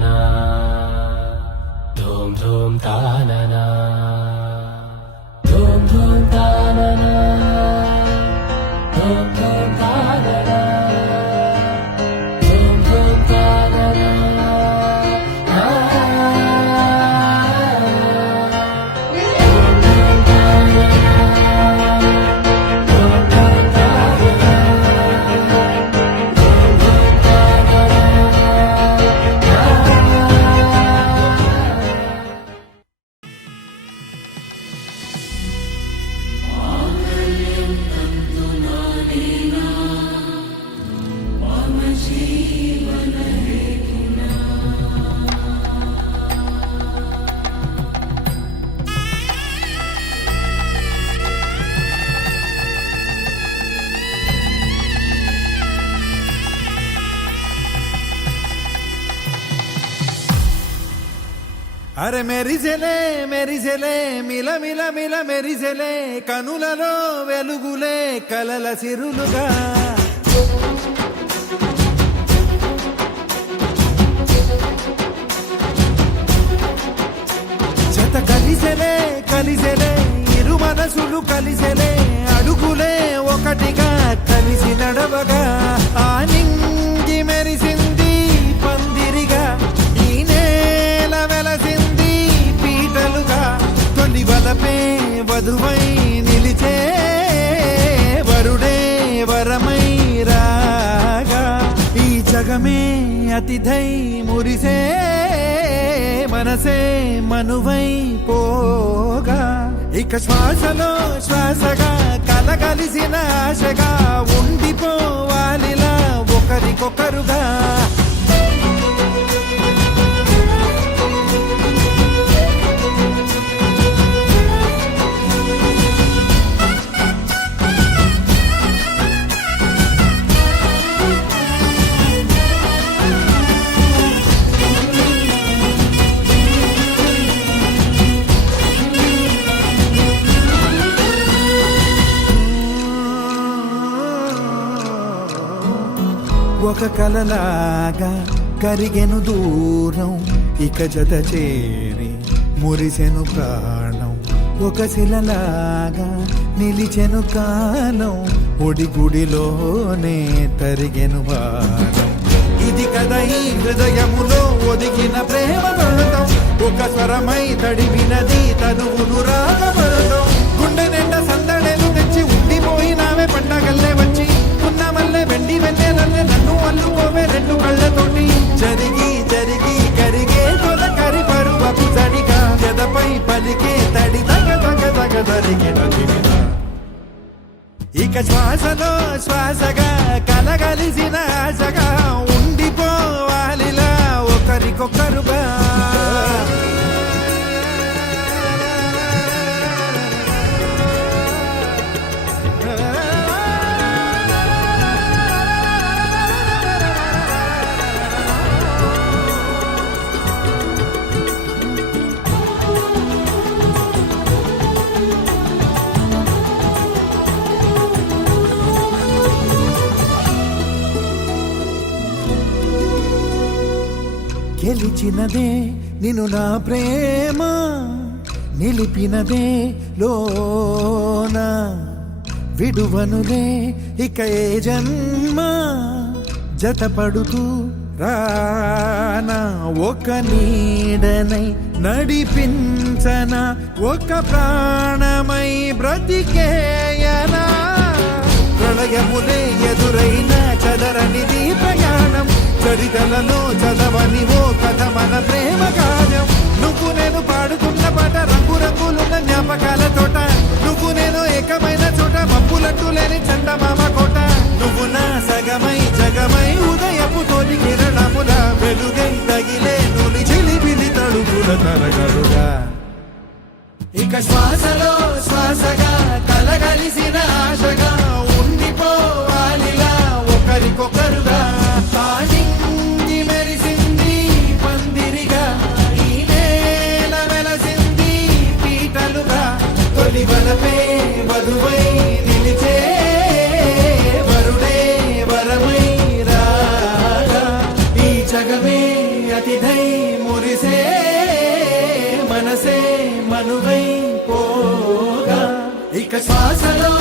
తాననా ధూమ్ ధూమ్ తాననా ధూమ్ ధూమ్ తాననా ధూమ్ ధూమ్ తాననా ధూమ్ ధూమ్ తాననా అరే మెరిసెలే మెరిసెలే మిల మిల మిల మెరిసెలే కనులలో వెలుగులే కలల సిరులుగా జత కలిసెలే కలిసెలే ఇరు మనసులు కలిసెలే అడుగులే ఒకటిగా కలిసి నడవగా ఆ నింగి మెరిసింది పందిరిగా ఈ నేల వెలసింది పీటలుగా తొలి వలపే వధువై నిలిచే వరుడే వరమై రాగా ఈ జగమే అతిథై మురిసే మనసే మనువై పోగా ఇక శ్వాసలో శ్వాసగా కలగలిసిన ఆశగా ఉండిపోవాలిలా ఒకరికొకరుగా ఒక కలలాగా కరిగెను దూరం ఇక జత చేరి మురిసెను ప్రాణం ఒక శిలలాగా నిలిచెను కాలం ఒడిగుడిలోనే తరిగెను వారం ఇది కదా ఈ హృదయములో ఒదిగిన ప్రేమ పడతాం ఒక స్వరమై తడివినది తనువును రాగపడతాం గుండె నిండా సందడేలు తెచ్చి ఉండిపోయినావే పండగల్లే వచ్చి మల్లె వెండి వెన్నెలల్లే నన్ను అల్లుకోవే రెండు కళ్ళతోటి జరిగి జరిగి కరిగే తొలకరి పరువపు జడిగా జదపై పలికే తడి తగ తగ తగ జరిగిన ఇక శ్వాసలో శ్వాసగా కలగలిసిన ఆశగా ఉండిపోవాలిలా ఒకరికొకరుగా గెలిచినదే నిన్ను నా ప్రేమ నిలిపినదే లోన విడువనులే ఇక ఏ జన్మ జతపడుతూ రానా ఒక నీడనై నడిపించన ఒక ప్రాణమై బ్రతికేయనా ప్రళయములే ఎదురైన చదరనిది ప్రయాణం చరితలలో చదవని ఓ కథ మన ప్రేమ కార్యం నువ్వు నేను పాడుతున్న పాట రంగు రంగులున్న జ్ఞాపకాల తోట నువ్వు నేను ఏకమైన చోట మబ్బులట్టు లేని చందమామ కోట నువ్వు నా సగమై జగమై ఉదయపు తోలి కిరణముల వెలుగై తగిలే నులి చిలిపిలి తడుపుల తరగలుగా ఇక శ్వాసలో శ్వాసగా కలగలిసిన ఆశగా ఉండిపోవాలిలా ఒకరికొకరుగా నింగి మెరిసింది పందిరిగా ఈ నేల వెలసింది పీటలుగా తొలి వలపే వధువై నిలిచే వరుడే వరమై రాగా ఈ జగమే అతిథై మురిసే మనసే మనువై పోగా ఇక శ్వాసలో